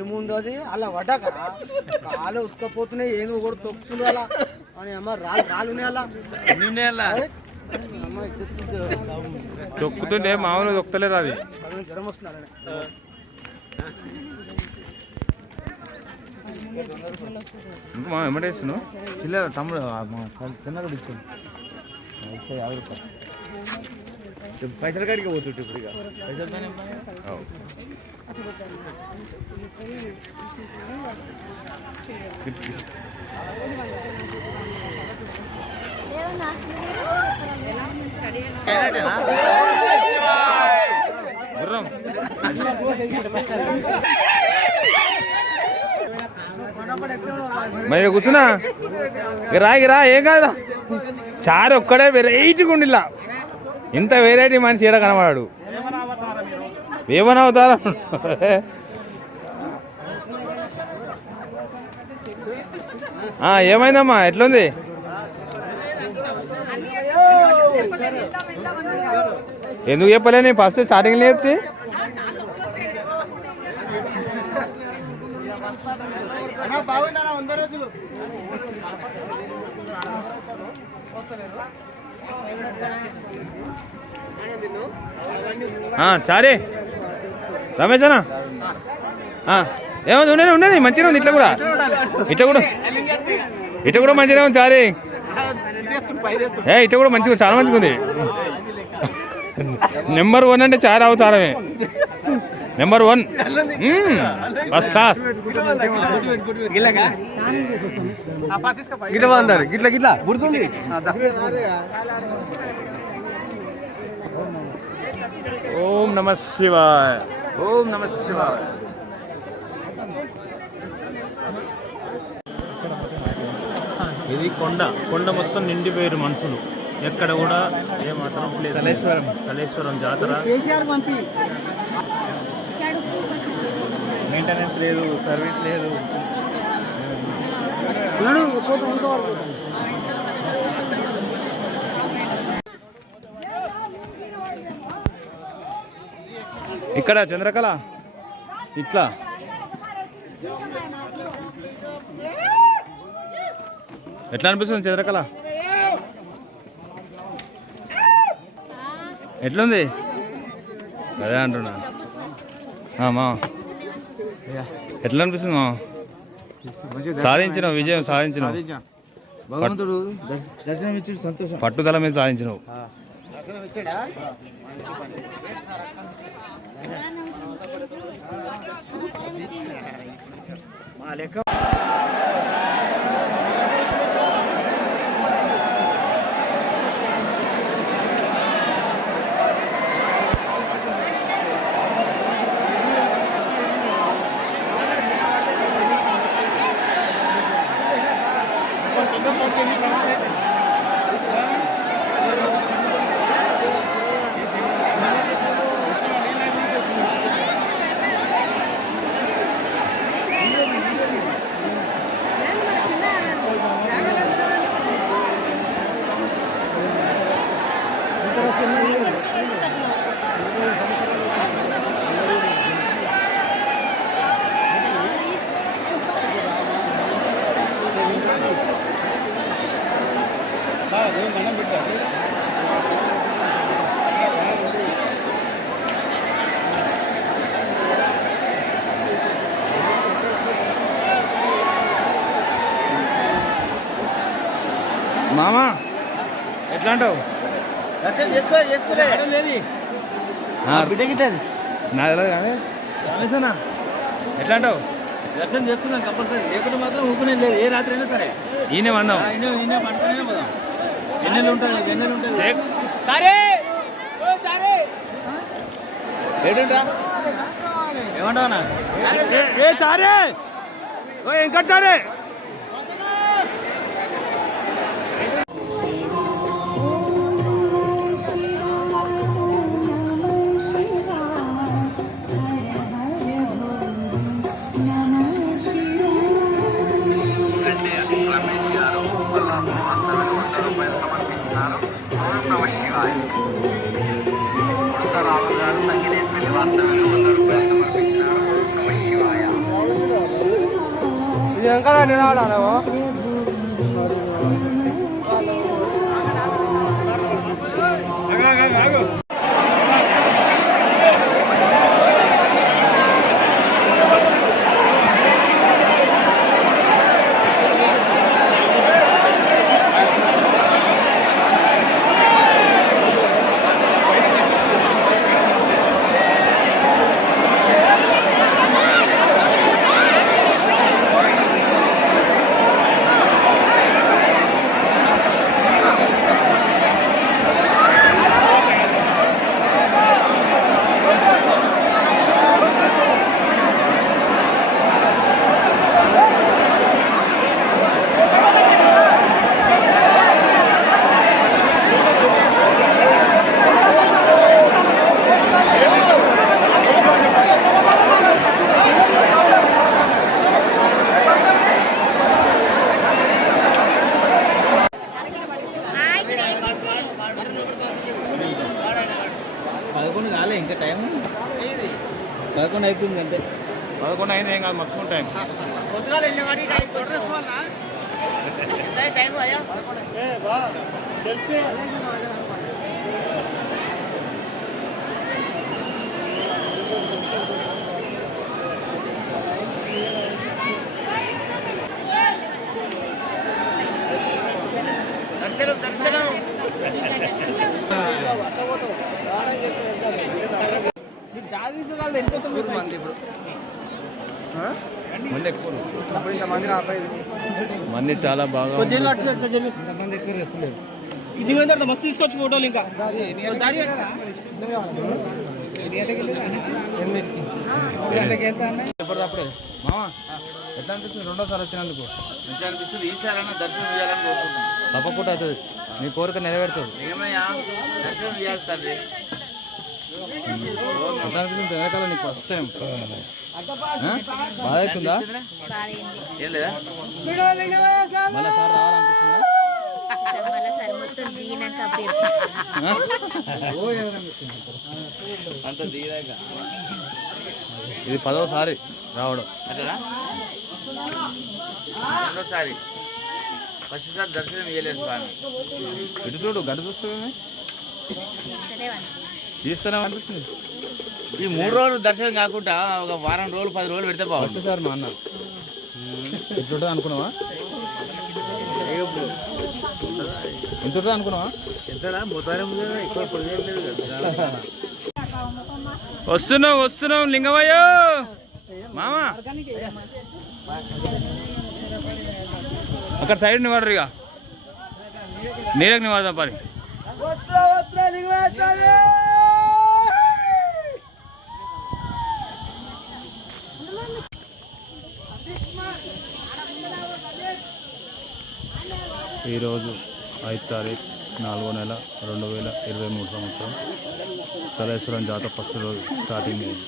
ఏముందో అది అలా పడ్డాక కాలు ఉత్కపోతున్నాయి ఏమి కూడా తొక్కుతుంది అలా అని అమ్మ రాళ్ళు అలా తొక్కుతుంటే మామూలు తొక్కలేదు అది జ్వరం వస్తున్నారు ఎమ్మటేస్తున్నావు చిల్లర తమ్ముడు చిన్నగా ఇచ్చాను 50 రూపాయలు పైసలు కాడికి పోతుంటే ఇప్పుడు ఇక పైసలు గుర్రం మరి కూర్చున్నా రా ఏం కాదు చారు ఒక్కడే వెరైటీగా ఉండిలా ఇంత వెరైటీ మనిషి ఏడ కనబడాడు ఏమని అవుతారా ఏమైందమ్మా ఎట్లుంది ఎందుకు చెప్పలే నేను ఫస్ట్ స్టార్టింగ్ చెప్తే చారే రమేష్ అన్న ఏమో ఉండని మంచిగా ఉంది ఇట్లా కూడా మంచిగా ఉంది చారే ఇట్లా కూడా మంచిగా చాలా మంచిగా ఉంది నెంబర్ 1 అంటే చారే అవుతారమే నెంబర్ 1 ఫస్ట్ క్లాస్ గిట్లా గుర్తుంది ఓం నమ శివాయ ఓం నమ శివాయ ఇది కొండ మొత్తం నిండిపోయారు మనుషులు ఎక్కడ కూడా ఏమాత్రం సలేశ్వరం జాతర మెయింటెనెన్స్ లేదు సర్వీస్ లేదు ఇక్కడ చంద్రకళ ఇట్లా ఎట్లా అనిపిస్తుంది చంద్రకళ ఎట్లుంది అదే అంటున్నా మా ఎట్లా అనిపిస్తుంది మా విజయం సాధించినావు భగవంతుడు దర్శనం ఇచ్చి సంతోషం పట్టుదల మీద సాధించినావు మామా ఎట్లా అంటావు నా తెలియదు కానీ రమేశనా ఎట్లా అంటావు దర్శనం చేసుకుందాం కంపల్సరీ లేకుంటే మాత్రం ఊపునే లేదు ఏ రాత్రి అయినా సరే ఈయన వందాం ఈయన పంటనే పోదాం ఎన్నెలు ఉంటుంది ఏమంటావా చారే ఇంకా చారే సమర్పించినారు ఓం నమ శివాయ వెనకాల నిలబడాలి పదకొండు కాలే ఇంకా టైం 11 అవుతుంది అంతే 11 అయింది ఏం కాదు మస్తు టైం టైం అయ్యా దర్శనం దర్శనం మంది ఎక్కువ మంది చాలా బాగా ఇది మస్తు తీసుకోవచ్చు ఫోటోలు ఇంకా ఎప్పటికప్పుడే మామా ఎట్లా అనిపిస్తుంది రెండోసారి వచ్చినందుకు మంచిగా అనిపిస్తుంది ఈసారైనా దర్శనం చేయాలని కోరుకుంటున్నాను. తప్పకుండా అవుతుంది నీ కోరిక నెరవేరుతుంది ఏమయ్యా దర్శనం చేయాలి తండ్రి. ఎట్లా అనిపిస్తుంది వెనకాల నీకు ఫస్ట్ టైం బాధ అవుతుందా ఏం లేదా మళ్ళీ సార్ రావాలనిపిస్తుందా అంత దిగాక ఇది 10వసారి రావడం అట్లా రెండోసారి ఫస్ట్ సారి దర్శనం చేయలేదు స్వామి. ఇటు చూడు గడ్డ చూస్తుంది తీస్తూనే అనిపిస్తుంది ఈ 3 రోజులు దర్శనం కాకుండా ఒక వారం రోజులు 10 రోజులు పెడితే బాగుంటుంది. ఫస్ట్ సార్ మా అన్న ఇటు అనుకున్నావా ఇంత అనుకున్నావా ఎంతనా మొత్తానే ముందు ఎక్కువ పొడిగేయలేదు కదా. వస్తున్నాం లింగమయ్యో మామా అక్కడ సైడ్ నివాడరు ఇక నీళ్ళకి నివాడదాం పని ఈరోజు 5 తారీఖు 4వ నెల 2023 సంవత్సరం సలేశ్వరం జాతర ఫస్ట్ రోజు స్టార్టింగ్ అయింది.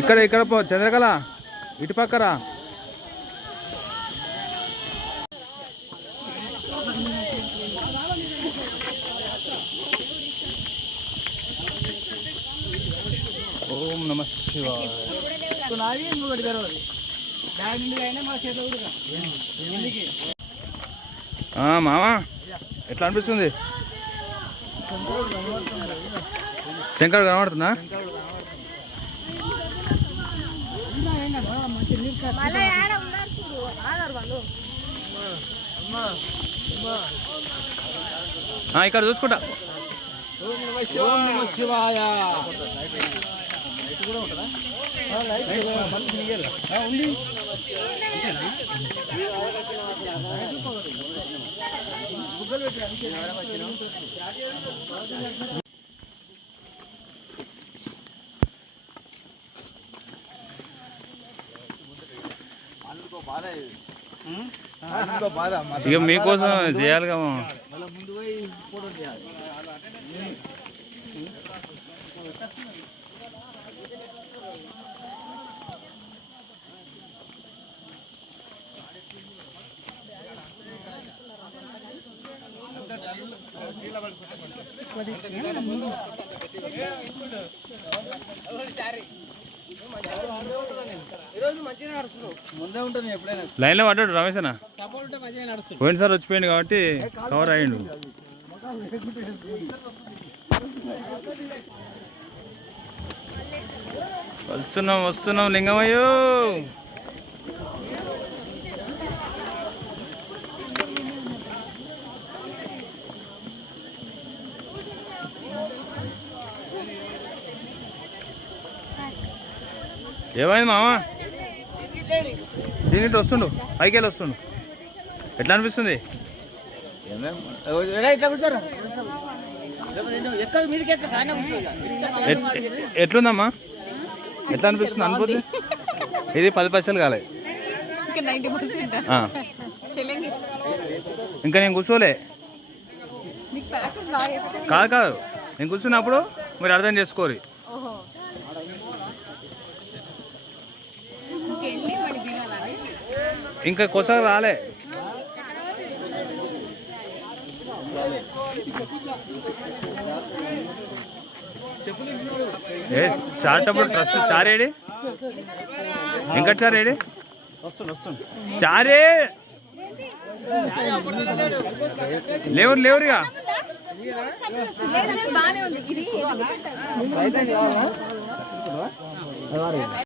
ఇక్కడ పో చంద్రకళ ఇటు పక్కరా ఓం నమ శివాయ మామా ఎట్లా అనిపిస్తుంది శంకర్ కనబడుతున్నా ఇక్కడ చూసుకుంటా ఓం నమ శివాయ ఇక మీకోసం చేయాలిగా ముందు పోయి ఫోటో చేయాలి. లైన్లో పడ్డాడు రమేష్ అన్న పోయినసారి వచ్చిపోయింది కాబట్టి కవర్ అయ్యిండు. వస్తున్నాం లింగమయ్యో. ఏమైంది మామా? సీనిట్ వస్తుండు, పైకి వెళ్ళి వస్తుండు. ఎట్లా అనిపిస్తుంది? ఎట్లుందమ్మా? ఎట్లా అనిపిస్తుంది అనుభూతి? ఇది 10 పైసలు కాలే, ఇంకా నేను కూర్చోలే. కాదు నేను కూర్చున్నప్పుడు మీరు అర్థం చేసుకోరు. ఇంకా కొసగా రాలే. ఏ స్టార్ట్ అప్పుడు ట్రస్ట్ చారేడి ఇంకా చారేడి చారే లేవురుగా.